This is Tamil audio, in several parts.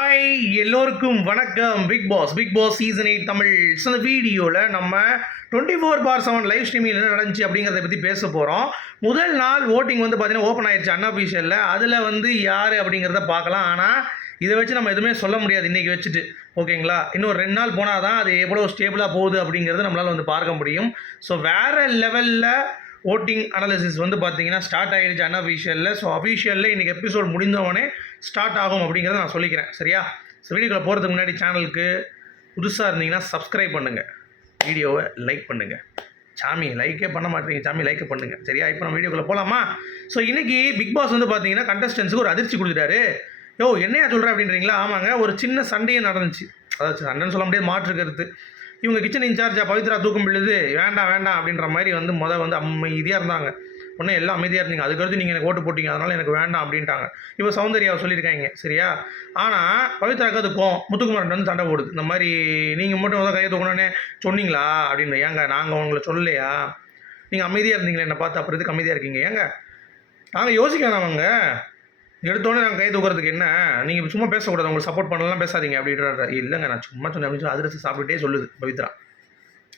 ஹாய் எல்லோருக்கும் வணக்கம். Bigg Boss Bigg Boss season eight Tamil. சில இந்த வீடியோவில் நம்ம twenty four by seven live streaming என்ன நடந்துச்சு அப்படிங்கிறத பற்றி பேச போகிறோம் முதல் நாள் ஓட்டிங் வந்து பார்த்தீங்கன்னா ஓப்பன் ஆயிடுச்சு அன்அஃபிஷியலில் அதில் வந்து யார் அப்படிங்கிறத பார்க்கலாம். ஆனால் இதை வச்சு நம்ம எதுவுமே சொல்ல முடியாது இன்றைக்கி வச்சுட்டு. ஓகேங்களா? இன்னும் ரெண்டு நாள் போனால் தான் அது எவ்வளோ ஸ்டேபிளாக போகுது அப்படிங்கிறத நம்மளால் வந்து பார்க்க முடியும். ஸோ வேறு லெவலில் ஓட்டிங் அனாலிசிஸ் வந்து பார்த்தீங்கன்னா ஸ்டார்ட் ஆகிடுச்சு அன்அஃபிஷியலில் ஸோ அஃபிஷியலில் இன்றைக்கி எபிசோட் முடிந்தவொடனே ஸ்டார்ட் ஆகும் அப்படிங்கிறத நான் சொல்லிக்கிறேன். சரியா? ஸோ வீடியோக்குள்ள போகிறதுக்கு முன்னாடி சேனலுக்கு புதுசாக இருந்தீங்கன்னா சப்ஸ்கிரைப் பண்ணுங்கள் வீடியோவை லைக் பண்ணுங்கள் சாமி லைக்கே பண்ண மாட்டீங்க. சாமி லைக்கே பண்ணுங்கள் சரியா? இப்போ நம்ம வீடியோக்குள்ளே போகலாமா ஸோ இன்றைக்கி பிக் பாஸ் வந்து பார்த்தீங்கன்னா கண்டஸ்டன்ஸுக்கு ஒரு அதிர்ச்சி கொடுத்துட்டாரு. யோ என்னையா சொல்கிறேன் அப்படின்றீங்களா? ஆமாங்க ஒரு சின்ன சண்டையும் நடந்துச்சு. அதாவது சண்டைன்னு சொல்ல முடியாது மாற்று கருத்து இவங்க கிச்சன் இன்சார்ஜா பவித்ரா தூக்கம் விழுது வேண்டாம் வேண்டாம் அப்படின்ற மாதிரி வந்து மொதல் வந்து அமைதியாக இருந்தாங்க. ஒன்றும் எல்லாம் அமைதியாக இருந்தீங்க. அதுக்கடுத்து நீங்கள் எனக்கு ஓட்டு போட்டீங்க. அதனால் எனக்கு வேண்டாம் அப்படின்ட்டாங்க. இப்போ சௌந்தர்யாவை சொல்லியிருக்காங்க. சரியா? ஆனால் பவித்ராக்கு அது போம் முத்துக்குமாரன் வந்து சண்டை போடுது. இந்த மாதிரி நீங்கள் மட்டும் வந்து கையை தூக்கணுன்னே சொன்னீங்களா? அப்படின்னு. ஏங்க நாங்கள் உங்களை சொல்லலையா? நீங்கள் அமைதியாக இருந்தீங்களே என்னை பார்த்து அப்புறத்துக்கு அமைதியாக இருக்கீங்க? ஏங்க நாங்கள் யோசிக்க அவங்க எடுத்தோடனே நாங்கள் கை தூக்குறதுக்கு என்ன? நீங்கள் சும்மா பேசக்கூடாது. உங்களுக்கு சப்போர்ட் பண்ணலாம் பேசாதீங்க அப்படின்ற இல்லைங்க நான் சும்மா சொன்னேன் அப்படின்னு சொல்லி அதிரசம் சாப்பிட்டுட்டே சொல்லுது பவித்ரா.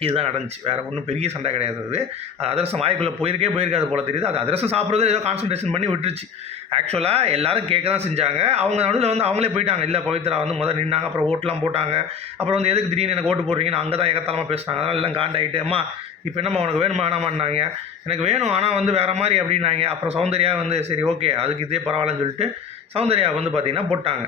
இதுதான் நடந்துச்சு. வேறு ஒன்றும் பெரிய சண்டை கிடையாது அது. அது அதிரசம் வாய்க்குள்ளே போயிருக்கே போயிருக்காது போல தெரியுது. அது அதிரசம் சாப்பிட்றது ஏதோ கான்சன்ட்ரேஷன் பண்ணி விட்டுருச்சு. ஆக்சுவலாக எல்லாரும் கேட்க தான் செஞ்சாங்க. அவங்க நடுவில் வந்து அவங்களே போயிட்டாங்க. இல்லை பவித்ரா வந்து முதல் நின்னாங்க. அப்புறம் ஓட்டெலாம் போட்டாங்க. அப்புறம் வந்து எதுக்கு திடீர்னு எனக்கு ஓட்டு போடுறீங்கன்னு அங்கே தான் ஏகத்தாலமாக பேசினாங்க. அதனால் எல்லாம் காண்டாயிட்டு அம்மா இப்போ என்னம்மா உனக்கு வேணுமா வேணாமான்னாங்க. எனக்கு வேணும் ஆனால் வந்து வேறு மாதிரி அப்படின்னாங்க. அப்புறம் சௌந்தர்யா வந்து சரி ஓகே அதுக்கு இதே பரவாயில்லன்னு சொல்லிட்டு சௌந்தர்யா வந்து பார்த்திங்கன்னா போட்டாங்க.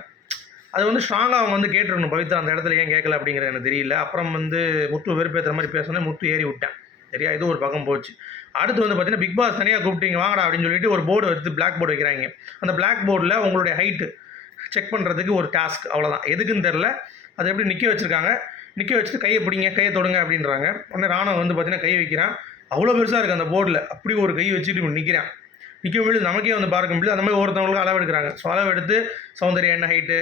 அது வந்து ஸ்ட்ராங்காக அவங்க வந்து கேட்டுருக்கணும். பவித்ரா அந்த இடத்துல ஏன் கேட்கல அப்படிங்கிறது எனக்கு தெரியல. அப்புறம் வந்து முத்து வெறுப்பேற்றுற மாதிரி பேசணும் முத்து ஏறி விட்டேன். சரியா? இது ஒரு பக்கம் போச்சு. அடுத்து வந்து பார்த்தீங்கன்னா பிக் பாஸ் தனியாக கூப்பிட்டீங்க வாங்கடா அப்படின்னு சொல்லிட்டு ஒரு போர்டு வச்சு பிளாக் போர்டு வைக்கிறாங்க. அந்த பிளாக் போர்டில் உங்களுடைய ஹைட்டு செக் பண்ணுறதுக்கு ஒரு டாஸ்க் அவ்வளோதான் எதுக்குன்னு தெரில அதை எப்படி நிற்க வச்சுருக்காங்க? நிற்க வச்சுட்டு கையை பிடிங்க கையை தொடுங்க அப்படின்றாங்க. உடனே ராணுவம் வந்து பார்த்தீங்கன்னா கை வைக்கிறான். அவ்வளோ பெருசாக இருக்குது அந்த போர்டில் அப்படி ஒரு கை வச்சுட்டு நிற்கிறான் நிற்க முடியுது நமக்கே வந்து பார்க்க முடியல. அந்த மாதிரி ஒருத்தவங்களுக்கு அளவு எடுக்கிறாங்க. ஸோ அளவு எடுத்து சௌந்தர்யா என்ன ஹைட்டு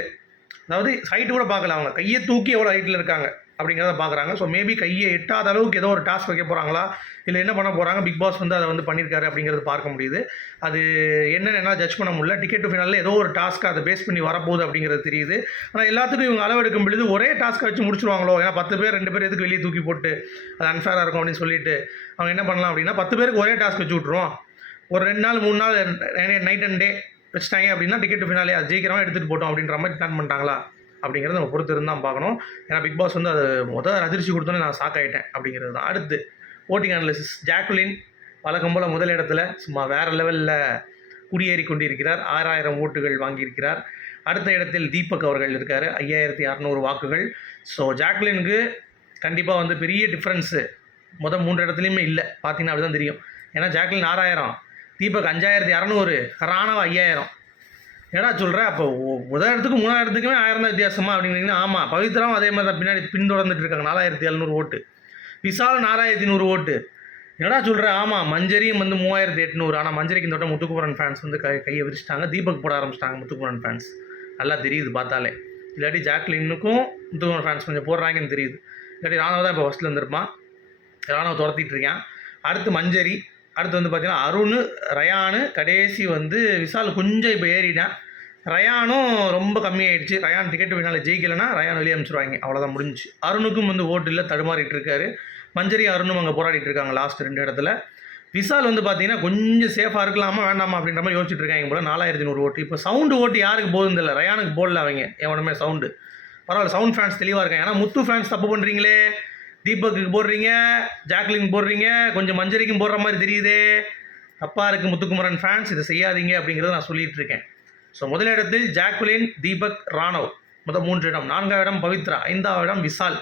அதாவது ஹைட்டு கூட பார்க்கல அவங்க. கையை தூக்கி எவ்வளோ ஹைட்டில் இருக்காங்க அப்படிங்கிறத பார்க்குறாங்க. ஸோ மேபி கையை எட்டாத அளவுக்கு ஏதோ ஒரு டாஸ்க் வைக்க போகிறாங்களா இல்லை என்ன பண்ண போகிறாங்க பிக் பாஸ் வந்து அதை வந்து பண்ணியிருக்காரு அப்படிங்கிறது பார்க்க முடியுது. அது என்னென்னு என்ன ஜட்ஜ் பண்ண முடியல. டிக்கெட் டு ஃபினாலில் ஏதோ ஒரு டாஸ்க்கு அதை பேஸ் பண்ணி வரப்போகுது அப்படிங்கிறது தெரியுது. ஆனால் எல்லாத்துக்கும் இவங்க அளவெடுக்கும் பொழுது ஒரே டாஸ்க்கை வச்சு முடிச்சிருவாங்களோ? ஏன்னா பத்து பேர் ரெண்டு பேர் எதுக்கு வெளியே தூக்கி போட்டு அது அன்ஃபேராக இருக்கும் அப்படின்னு சொல்லிட்டு அவங்க என்ன பண்ணலாம் அப்படின்னா பத்து பேருக்கு ஒரே டாஸ்க் வச்சு விட்ருவோம் ஒரு ரெண்டு நாள் மூணு நாள் நைட் அண்ட் டே வச்சுட்டாங்க அப்படின்னா டிக்கெட் ஃபினாலே அது ஜெயிக்கிறவங்க எடுத்துகிட்டு போட்டோம் அப்படின்ற மாதிரி பிளான் பண்ணிட்டாங்களா? அப்படிங்கிறத நம்ம பொறுத்து இருந்தால் பார்க்கணும். ஏன்னா பிக் பாஸ் வந்து அது முதல் அதிர்ச்சி கொடுத்தோன்னே நான் ஷாக் ஆகிட்டேன் அப்படிங்கிறது தான். அடுத்து ஓட்டிங் அனாலிசிஸ் ஜாக்குலின் வழக்கம் போல் முதல் இடத்துல சும்மா வேறு லெவலில் குடியேறி கொண்டிருக்கிறார். ஆறாயிரம் ஓட்டுகள் வாங்கியிருக்கிறார். அடுத்த இடத்தில் தீபக் அவர்கள் இருக்கார். ஐயாயிரத்தி அறநூறு வாக்குகள். ஸோ ஜாக்லினுக்கு கண்டிப்பாக வந்து பெரிய டிஃப்ரென்ஸு மொதல் மூன்று இடத்துலையுமே இல்லை. பார்த்தீங்கன்னா அப்படி தான் தெரியும். ஏன்னா ஜாக்லின் ஆறாயிரம். தீபக் அஞ்சாயிரத்தி இரநூறு ராணவ ஐயாயிரம். ஏடா சொல்கிற அப்போ உதாரணத்துக்கு மூணாயிரத்துக்குமே ஆயிரம் தான் வித்தியாசமா அப்படிங்கிறீங்கன்னா ஆமாம் பவித்ராவும் அதே மாதிரி தான் பின்னாடி பின்தொடர்ந்துட்டு இருக்காங்க. நாலாயிரத்தி எழுநூறு ஓட்டு. விசால் நாலாயிரத்தி நூறு ஓட்டு. என்னடா சொல்கிற ஆமாம் மஞ்சரியும் வந்து மூவாயிரத்தி எட்நூறு. ஆனால் மஞ்சரிக்கு இந்த வட்டம் முத்துக்குமரன் ஃபேன்ஸ் வந்து கை கையை விரிச்சிட்டாங்க. தீபக் போட ஆரம்பிச்சிட்டாங்க முத்துக்குமரன் ஃபேன்ஸ் நல்லா தெரியுது பார்த்தாலே. இல்லாட்டி ஜாக்லினுக்கும் முத்துக்குமரன் ஃபேன்ஸ் கொஞ்சம் போடுறாங்கன்னு தெரியுது. இல்லாட்டி ராணுவ தான் இப்போ ஃபஸ்ட்டில் இருந்திருப்பான். ராணுவ துரத்திட்டு இருக்கேன். அடுத்து மஞ்சரி. அடுத்து வந்து பார்த்தீங்கன்னா அருண் ரயானு கடைசி வந்து விசால் கொஞ்சம் இப்போ ஏறிட்டான் ரயானும் ரொம்ப கம்மியாயிடுச்சு. ரயான் டிக்கெட் வேணாலும் ஜெயிக்கலைன்னா ரயான் வெளியே அனுப்பிச்சிருவாங்க அவ்வளோதான் முடிஞ்சு அருணுக்கும் வந்து ஓட்டு இல்லை தடுமாறிட்டு இருக்காரு. மஞ்சரி அருணும் அங்கே போராடிட்டு இருக்காங்க லாஸ்ட் ரெண்டு இடத்துல. விசால் வந்து பார்த்தீங்கன்னா கொஞ்சம் சேஃபாக இருக்கலாமா வேண்டாமா அப்படின்ற மாதிரி யோசிச்சுட்டு இருக்காங்க போல. நாலாயிரத்தி நூறு ஓட்டு. இப்போ சவுண்டு ஓட்டு யாருக்கு போதும் இல்லை ரயானுக்கு போடல அவங்க. எவனுமே சவுண்டு பரவாயில்ல சவுண்ட் ஃபேன்ஸ் தெளிவாக இருக்காங்க. ஏன்னா முத்து ஃபேன்ஸ் தப்பு பண்ணுறீங்களே தீபக்கு போடுறீங்க ஜாக்லின் போடுறீங்க கொஞ்சம் மஞ்சரிக்கும் போடுற மாதிரி தெரியுதே. தப்பாக இருக்குது முத்துக்குமரன் ஃபேன்ஸ் இதை செய்யாதீங்க அப்படிங்கிறத நான் சொல்லிட்டு இருக்கேன். ஸோ முதலிடத்தில் ஜாக்லின் தீபக் ராணவ். முதல் மூன்று இடம். நான்காவது இடம் பவித்ரா. ஐந்தாவது இடம் விசால்.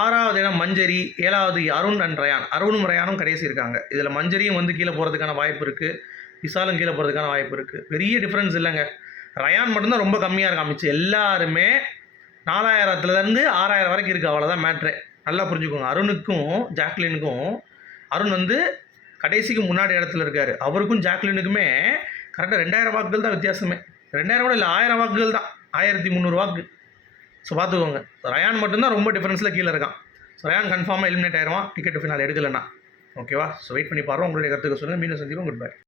ஆறாவது இடம் மஞ்சரி. ஏழாவது அருண் அண்ட் ரயான். அருணும் ரயானும் கடைசி இருக்காங்க. இதில் மஞ்சரியும் வந்து கீழே போகிறதுக்கான வாய்ப்பு இருக்குது விசாலும் கீழே போகிறதுக்கான வாய்ப்பு இருக்குது பெரிய டிஃப்ரென்ஸ் இல்லைங்க. ரயான் மட்டும்தான் ரொம்ப கம்மியாக இருக்காமிச்சு எல்லாருமே நாலாயிரத்துலேருந்து ஆறாயிரம் வரைக்கும் இருக்குது அவ்வளோதான் மேட்ரு நல்லா புரிஞ்சுக்கோங்க. அருணுக்கும் ஜாக்லினுக்கும் அருண் வந்து கடைசிக்கு முன்னாடி இடத்துல இருக்கார். அவருக்கும் ஜாக்லினுக்குமே கரெக்டாக ரெண்டாயிரம் வாக்குகள் தான் வித்தியாசமே. ரெண்டாயிரம் கூட இல்லை ஆயிரம் வாக்குகள் தான். ஆயிரத்தி முந்நூறு வாக்கு. ஸோ பார்த்துக்கோங்க. ரயான் மட்டும்தான் ரொம்ப டிஃப்ரென்ஸில் கீழே இருக்கான். ஸோ ரயான் கன்ஃபார்மாக எலிமினேட் ஆயிடுவான் டிக்கெட் ஃபினால் எடுக்கலைன்னா. ஓகேவா ஸோ வெயிட் பண்ணி பாருவோம். உங்களுடைய கருத்துக்கு சொல்லுங்கள் மீண்டும் சந்திப்போம். Good bye